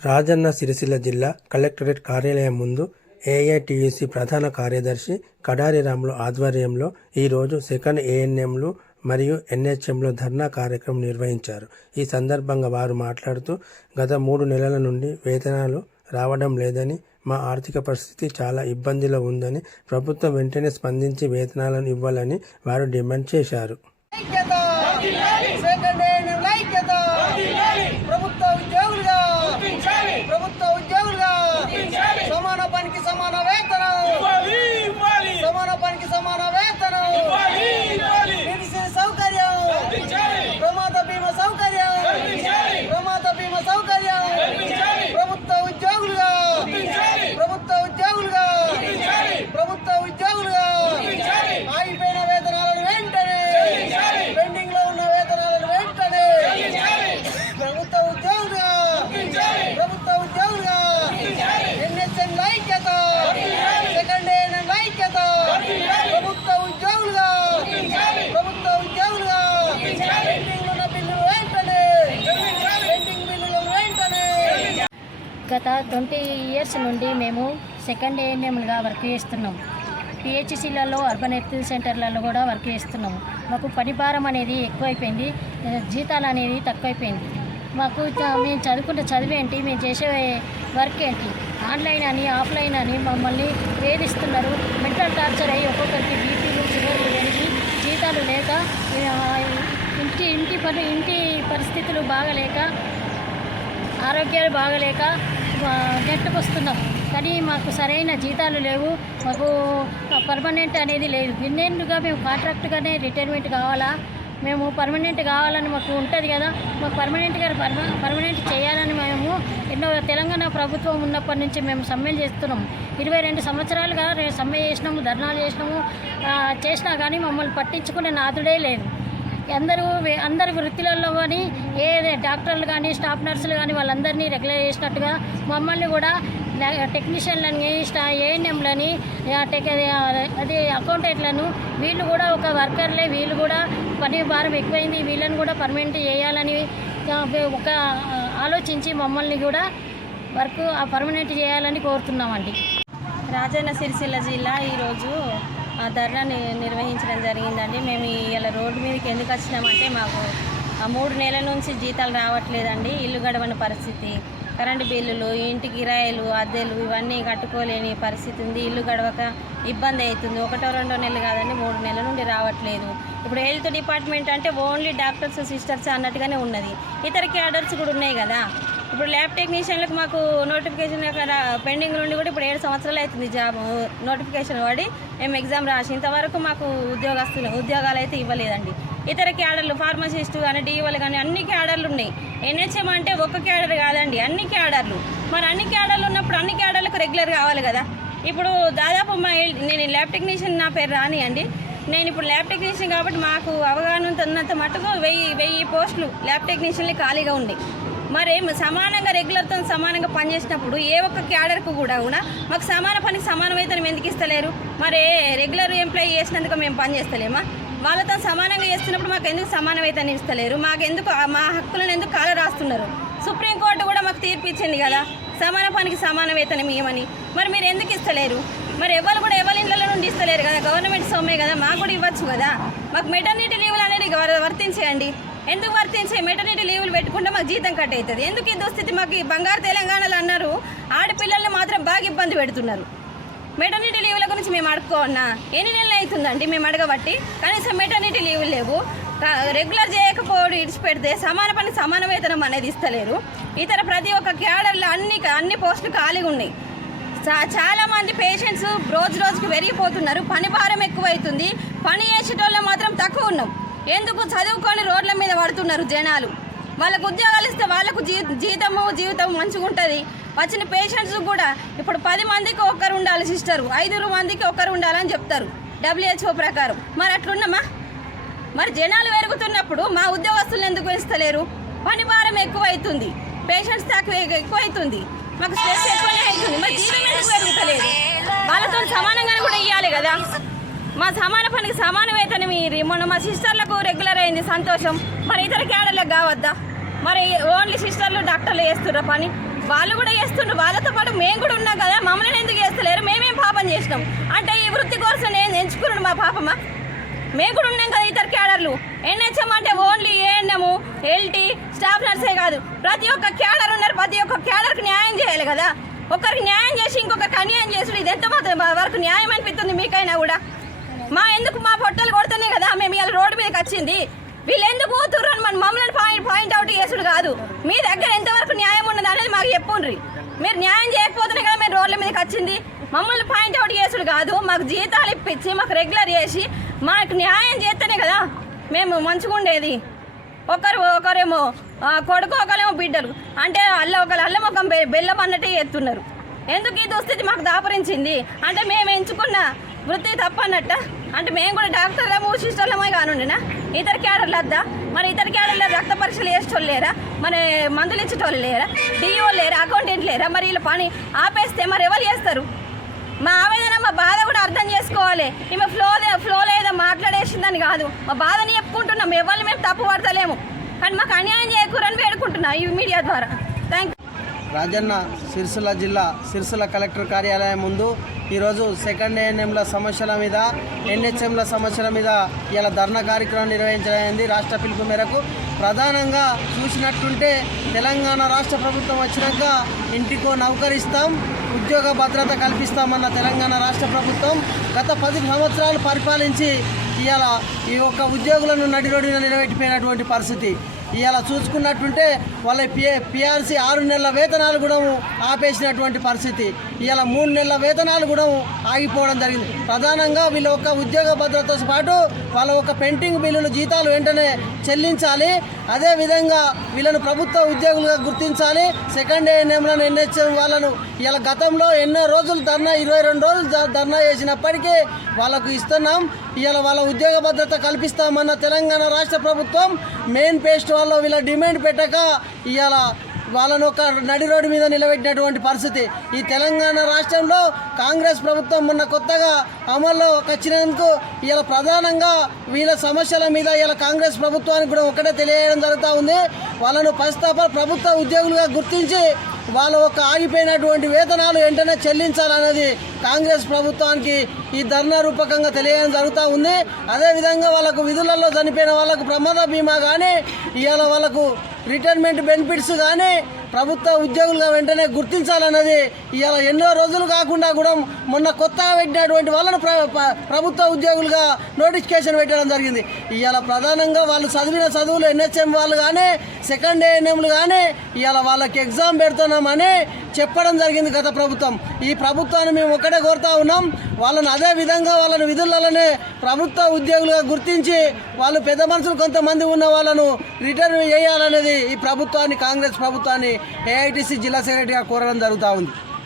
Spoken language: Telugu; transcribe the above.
రాజన్న సిరిసిల్ల జిల్లా కలెక్టరేట్ కార్యాలయం ముందు ఏఐటియుసి ప్రధాన కార్యదర్శి కడారి రాములు ఆధ్వర్యంలో ఈరోజు సెకండ్ ఏఎన్ఎంలు మరియు ఎన్హెచ్ఎంలో ధర్నా కార్యక్రమం నిర్వహించారు. ఈ సందర్భంగా వారు మాట్లాడుతూ గత మూడు నెలల నుండి వేతనాలు రావడం లేదని మా ఆర్థిక పరిస్థితి చాలా ఇబ్బందిలో ఉందని ప్రభుత్వం వెంటనే స్పందించి వేతనాలను ఇవ్వాలని వారు డిమాండ్ చేశారు ఐక్యత సెకండ్ హ్యాండ్ ఐక్యత ప్రభుత్వ ఉద్యోగులుగా ప్రభుత్వ ఉద్యోగులుగా సమాన పనికి సమాన వేతనం సమాన పనికి సమాన వేతనం మెడిసిన్ సౌకర్యం ప్రమాద బీమా సౌకర్యం ప్రమాద బీమా సౌకర్యం ప్రభుత్వ ఉద్యోగులుగా ప్రభుత్వ ఉద్యోగులుగా ప్రభుత్వ ఉద్యోగులుగా ఆగిపోయిన వేతనాలను వెంటనే పెండింగ్లో ఉన్న వేతనాలను వెంటనే ప్రభుత్వ ఉద్యోగులుగా ప్రభుత్వ ఉద్యోగులుగా ఎన్హెచ్ఎన్ ఐక్యత సెకండ్ హ్యాండ్ ఐక్యత ప్రభుత్వ ఉద్యోగులుగా ప్రభుత్వ ఉద్యోగులుగా పెండింగ్ ఉన్న బిల్లులు వెంటనే పెండింగ్ బిల్లులను వెంటనే గత ట్వంటీ ఇయర్స్ నుండి మేము సెకండ్ ఏఎన్ఎంలుగా వర్క్ చేస్తున్నాం. పిహెచ్సిలలో అర్బన్ హెల్త్ సెంటర్లలో కూడా వర్క్ చేస్తున్నాము మాకు పని భారం అనేది ఎక్కువైపోయింది. జీతాలు అనేది తక్కువైపోయింది. మాకు మేము చదువుకున్న చదువు ఏంటి? మేము చేసే వర్క్ ఏంటి? ఆన్లైన్ అని ఆఫ్లైన్ అని మమ్మల్ని వేధిస్తున్నారు. మెంటల్ టార్చర్ అయ్యి ఒక్కొక్కరికి బీపీలు షుగర్లు పెరిగి జీతాలు లేక ఇంటి ఇంటి పని ఇంటి పరిస్థితులు బాగలేక ఆరోగ్యాలు బాగలేక ఆ, వస్తున్నాం కానీ మాకు సరైన జీతాలు లేవు. మాకు పర్మనెంట్ అనేది లేదు. ఇన్నేళ్ళుగా మేము కాంట్రాక్ట్గానే రిటైర్మెంట్ కావాలా? మేము పర్మనెంట్ కావాలని మాకు ఉంటుంది కదా. మాకు పర్మనెంట్గా పర్మ పర్మనెంట్ చేయాలని మేము ఎన్నో తెలంగాణ ప్రభుత్వం ఉన్నప్పటి నుంచి మేము సమ్మెలు చేస్తున్నాం. ఇరవై రెండు సంవత్సరాలుగా సమ్మె చేసినాము ధర్నాలు చేసినాము. చేసినా కానీ మమ్మల్ని పట్టించుకునే నాదుడే లేదు. అందరూ అందరి వృత్తులలో కానీ ఏ డాక్టర్లు కానీ స్టాఫ్ నర్సులు కానీ వాళ్ళందరినీ రెగ్యులర్ చేసినట్టుగా మమ్మల్ని కూడా లా- టెక్నీషియన్లని స్టా ఏఎన్ఎంలని టెక్ అదే అకౌంటెంట్లను వీళ్ళు కూడా ఒక వర్కర్లే. వీళ్ళు కూడా పని భారం ఎక్కువైంది. వీళ్ళని కూడా పర్మనెంట్ చేయాలని ఒక ఆలోచించి మమ్మల్ని కూడా వర్క్ పర్మనెంట్ చేయాలని కోరుతున్నామండి. రాజన్న సిరిసిల్ల జిల్లా ఈరోజు ధర్నా నిర్వహించడం జరిగిందండి. మేము ఇలా రోడ్డు మీదకి ఎందుకు వచ్చినామంటే మాకు ఆ మూడు నెలల నుంచి జీతాలు రావట్లేదండి. ఇల్లు గడవని పరిస్థితి. కరెంటు బిల్లులు ఇంటి కిరాయిలు అద్దెలు ఇవన్నీ కట్టుకోలేని పరిస్థితి ఉంది. ఇల్లు గడవక ఇబ్బంది అవుతుంది. ఒకటో రెండో నెలలు కాదండి మూడు నెలల నుండి రావట్లేదు. ఇప్పుడు హెల్త్ డిపార్ట్మెంట్ అంటే ఓన్లీ డాక్టర్స్ సిస్టర్స్ అన్నట్టుగానే ఉన్నది. ఇతర క్యాడర్స్ కూడా ఉన్నాయి కదా. ఇప్పుడు ల్యాబ్ టెక్నీషియన్లకు మాకు నోటిఫికేషన్ పెండింగ్ నుండి కూడా ఇప్పుడు ఏడు సంవత్సరాలు అవుతుంది జాబ్ నోటిఫికేషన్ పడి మేము ఎగ్జామ్ రాసి ఇంతవరకు మాకు ఉద్యోగస్తులు ఉద్యోగాలు అయితే ఇవ్వలేదండి. ఇతర క్యాడర్లు ఫార్మసిస్ట్ కానీ డీఓలు కానీ అన్ని క్యాడర్లు ఉన్నాయి. ఎన్హెచ్ఎం అంటే ఒక్క క్యాడర్ కాదండి అన్ని క్యాడర్లు. మరి అన్ని క్యాడర్లు ఉన్నప్పుడు అన్ని క్యాడర్లకు రెగ్యులర్ కావాలి కదా. ఇప్పుడు దాదాపు మా నేను ల్యాబ్ టెక్నీషియన్ నా పేరు రాని అండి. నేను ఇప్పుడు ల్యాబ్ టెక్నీషియన్ కాబట్టి మాకు అవగాహన ఉన్నంత మటుకు వెయ్యి వెయ్యి పోస్టులు ల్యాబ్ టెక్నీషియన్లు ఖాళీగా ఉన్నాయి మరి సమానంగా రెగ్యులర్తో సమానంగా పనిచేసినప్పుడు ఏ ఒక్క క్యాడర్కు కూడా కూడా మాకు సమాన పనికి సమాన వేతనం ఎందుకు ఇస్తలేరు? మరి రెగ్యులర్ ఎంప్లాయీ చేసినందుకు మేము పని చేస్తలేమా? వాళ్ళతో సమానంగా చేస్తున్నప్పుడు మాకు ఎందుకు సమానమైతే ఇస్తలేరు? మాకు ఎందుకు మా హక్కులను ఎందుకు కాల రాస్తున్నారు? సుప్రీంకోర్టు కూడా మాకు తీర్పు ఇచ్చింది కదా. సమాన పనికి సమాన వేతనం ఇవ్వమని మరి మీరు ఎందుకు ఇస్తలేరు? మరి ఎవరు కూడా ఎవరి ఇళ్ళ నుండి ఇస్తలేరు కదా? గవర్నమెంట్ సొమ్మే కదా మాకు కూడా ఇవ్వచ్చు కదా. మాకు మెటర్నిటీ లీవ్లు అనేది వర్తించేయండి ఎందుకు వర్తించే మెటర్నిటీ లీవులు పెట్టుకుంటే మాకు జీతం కట్ అవుతుంది? ఎందుకు ఈ దుస్థితి? మాకు ఈ బంగారు తెలంగాణలో అన్నారు ఆడపిల్లల్ని మాత్రం బాగా ఇబ్బంది పెడుతున్నారు. మెటర్నిటీ లీవుల గురించి మేము అడుక్కోన్నా ఎన్ని నెలలు అవుతుందండి మేము అడగబట్టి? కనీసం మెటర్నిటీ లీవులు లేవు. రెగ్యులర్ చేయకపోవడం ఇడిచిపెడితే సమాన పని సమాన వేతనం అనేది ఇస్తలేరు. ఇతర ప్రతి ఒక్క క్యాడర్లో అన్ని అన్ని పోస్టులు ఖాళీగా ఉన్నాయి. చా- చాలా మంది పేషెంట్స్ రోజు రోజుకి పెరిగిపోతున్నారు. పని భారం ఎక్కువైతుంది. పని చేసేటోళ్ళు మాత్రం తక్కువ ఉన్నాం. ఎందుకు చదువుకొని రోడ్ల మీద పడుతున్నారు జనాలు? వాళ్ళకు ఉద్యోగాలు ఇస్తే వాళ్ళకు జీ జీతము జీవితం మంచిగా ఉంటుంది. వచ్చిన పేషెంట్స్ కూడా ఇప్పుడు పది మందికి ఒక్కరు ఉండాలి సిస్టరు ఐదుగురు మందికి ఒక్కరు ఉండాలని చెప్తారు. డబ్ల్యూహెచ్ఓ ప్రకారం. మరి అట్లున్నామా? మరి జనాలు పెరుగుతున్నప్పుడు మా ఉద్యోగస్తులు ఎందుకు ఇస్తలేరు పని భారం ఎక్కువ అవుతుంది పేషెంట్స్ తక్కువ ఎక్కువ అవుతుంది మాకు స్ట్రెస్ ఎక్కువనే అవుతుంది. మరి జీవితం ఎందుకు పెరుగుతలేదు? వాళ్ళతో సమానంగానే కూడా ఇవ్వాలి కదా. మా సమాన పనికి సమాన వేతనం ఇయ్యి మొన్న మా సిస్టర్లకు రెగ్యులర్ అయింది సంతోషం. మరి ఇతర క్యాడర్లకు కావద్దా? మరి ఓన్లీ సిస్టర్లు డాక్టర్లు చేస్తుర్రా పని? వాళ్ళు కూడా చేస్తుండ్రు. వాళ్ళతో పాటు మేము కూడా ఉన్నాం కదా. మమ్మల్ని ఎందుకు చేస్తలేరు? మేమేం పాపం చేసినాం? అంటే ఈ వృత్తి కోసం నేను ఎంచుకున్నాడు మా పాపమా మేము కూడా ఉన్నాం కదా ఇతర క్యాడర్లు. ఎన్హెచ్ఎం అంటే ఓన్లీ ఏఎన్ఎం ఎల్టీ స్టాఫ్ నర్సే కాదు. ప్రతి ఒక్క క్యాడర్ ఉన్నారు. ప్రతి ఒక్క క్యాడర్కి న్యాయం చేయాలి కదా. ఒకరికి న్యాయం చేసి ఇంకొకరికి అన్యాయం చేసుడు ఇది ఎంత మాత్రం వరకు న్యాయం అనిపిస్తుంది మీకైనా కూడా? మా ఎందుకు మా పొట్టలు కొడుతున్నాయి కదా? మేము ఇలా రోడ్డు మీదకి వచ్చింది. వీళ్ళు ఎందుకు పోతుర్రు అని మన మమ్మల్ని పాయింట్ పాయింట్ అవుట్ చేసుడు కాదు. మీ దగ్గర ఎంతవరకు న్యాయం ఉన్నది అనేది మాకు చెప్పుండ్రి. మీరు న్యాయం చేయకపోతేనే కదా మీరు రోడ్ల మీదకి వచ్చింది. మమ్మల్ని పాయింట్ అవుట్ చేసుడు కాదు. మాకు జీతాలు ఇప్పించి మాకు రెగ్యులర్ చేసి మాకు న్యాయం చేస్తేనే కదా మేము మంచిగా ఉండేది. ఒకరు ఒకరేమో కొడుకు ఒకరేమో బిడ్డలు. అంటే అల్ల ఒకరు అల్లముఖం ఒక బెల్లం అన్నట్టే చేస్తున్నారు. ఎందుకు ఈ దుస్థితి మాకు దాపరించింది? అంటే మేము ఎంచుకున్న వృత్తి తప్పన్నట్ట. అంటే మేము కూడా డాక్టర్లము సిస్టర్లమే కానుండినా ఇతర క్యాడర్లు వద్దా? మరి ఇతర క్యాడర్ల రక్త పరీక్షలు చేసేటోళ్ళు లేరా? మరి మందులు ఇచ్చేటోళ్ళు లేరా? డిఓ లేరా? అకౌంటెంట్ లేరా? మరి వీళ్ళు పని ఆపేస్తే మరి ఎవరు చేస్తారు? మా ఆవేదన మా బాధ కూడా అర్థం చేసుకోవాలి. ఈమె ఫ్లో ఫ్లో లేదా మాట్లాడేసిందని కాదు. మా బాధని చెప్పుకుంటున్నాం. ఎవరిని మేము తప్పు పడతలేము. కానీ మాకు అన్యాయం చేయకూరని వేడుకుంటున్నాం ఈ మీడియా ద్వారా. థ్యాంక్ రాజన్న సిరిసిల్ల జిల్లా సిరిసిల్ల కలెక్టర్ కార్యాలయం ముందు ఈరోజు సెకండ్ ఏఎన్ఎంల సమస్యల మీద ఎన్హెచ్ఎంల సమస్యల మీద ఇలా ధర్నా కార్యక్రమం నిర్వహించడమైంది రాష్ట్ర పిలుపు మేరకు ప్రధానంగా చూసినట్టుంటే తెలంగాణ రాష్ట్ర ప్రభుత్వం వచ్చినాక ఇంటికో నౌకరిస్తాం ఉద్యోగ భద్రత కల్పిస్తామన్న తెలంగాణ రాష్ట్ర ప్రభుత్వం గత పది సంవత్సరాలు పరిపాలించి ఇవాళ ఈ యొక్క ఉద్యోగులను నడిరోడిన నిలబెట్టిపోయినటువంటి పరిస్థితి. ఇలా చూసుకున్నట్టుంటే వాళ్ళ పిఏ పిఆర్సీ ఆరు నెలల వేతనాలు కూడా ఆపేసినటువంటి పరిస్థితి. ఇలా మూడు నెలల వేతనాలు కూడా ఆగిపోవడం జరిగింది. ప్రధానంగా వీళ్ళ యొక్క ఉద్యోగ భద్రతతో పాటు వాళ్ళ ఒక పెండింగ్ బిల్లులు జీతాలు వెంటనే చెల్లించాలి. అదేవిధంగా వీళ్ళను ప్రభుత్వ ఉద్యోగులుగా గుర్తించాలి. సెకండ్ ఏఎన్ఎంలను ఎన్హెచ్ఎం వాళ్ళను ఇలా గతంలో ఎన్నో రోజులు ధర్నా ఇరవై రెండు రోజులు ధర్నా చేసినప్పటికీ వాళ్ళకు ఇస్తున్నాం. ఇలా వాళ్ళ ఉద్యోగ భద్రత కల్పిస్తామన్న తెలంగాణ రాష్ట్ర ప్రభుత్వం మెయిన్ పేస్ట్ వాళ్ళు వీళ్ళ డిమాండ్ పెట్టక ఇవాళ వాళ్ళను ఒక నడి రోడ్డు మీద నిలబెట్టినటువంటి పరిస్థితి. ఈ తెలంగాణ రాష్ట్రంలో కాంగ్రెస్ ప్రభుత్వం మొన్న కొత్తగా అమల్లో వచ్చినందుకు ఇలా ప్రధానంగా వీళ్ళ సమస్యల మీద ఇలా కాంగ్రెస్ ప్రభుత్వానికి కూడా ఒకటే తెలియడం జరుగుతూ ఉంది. వాళ్ళను పరిస్థాప ప్రభుత్వ ఉద్యోగులుగా గుర్తించి వాళ్ళ ఒక ఆగిపోయినటువంటి వేతనాలు వెంటనే చెల్లించాలన్నది కాంగ్రెస్ ప్రభుత్వానికి ఈ ధర్నా రూపకంగా తెలియడం జరుగుతూ ఉంది. అదేవిధంగా వాళ్ళకు విధులలో చనిపోయిన వాళ్ళకు ప్రమాద బీమా కానీ ఇవాళ వాళ్ళకు రిటైర్మెంట్ బెనిఫిట్స్ కానీ ప్రభుత్వ ఉద్యోగులుగా వెంటనే గుర్తించాలన్నది ఇవాళ ఎన్నో రోజులు కాకుండా కూడా మొన్న కొత్తగా పెట్టినటువంటి వాళ్ళను ప్ర ప్రభుత్వ ఉద్యోగులుగా నోటిఫికేషన్ పెట్టడం జరిగింది. ఇవాళ ప్రధానంగా వాళ్ళు చదివిన చదువులు ఎన్హెచ్ఎం వాళ్ళు కానీ సెకండ్ ఏఎన్ఎంలు కానీ ఇవాళ వాళ్ళకి ఎగ్జామ్ పెడుతున్నామని చెప్పడం జరిగింది గత ప్రభుత్వం. ఈ ప్రభుత్వాన్ని మేము ఒక్కడే కోరుతా ఉన్నాం. వాళ్ళని అదే విధంగా వాళ్ళని విధులలోనే ప్రభుత్వ ఉద్యోగులుగా గుర్తించి వాళ్ళు పెద్ద మనుషులు కొంతమంది ఉన్న వాళ్ళను రిటర్న్ చేయాలనేది ఈ ప్రభుత్వాన్ని కాంగ్రెస్ ప్రభుత్వాన్ని ఏఐటీసీ జిల్లా సెక్రటరీగా కోరడం జరుగుతూ ఉంది.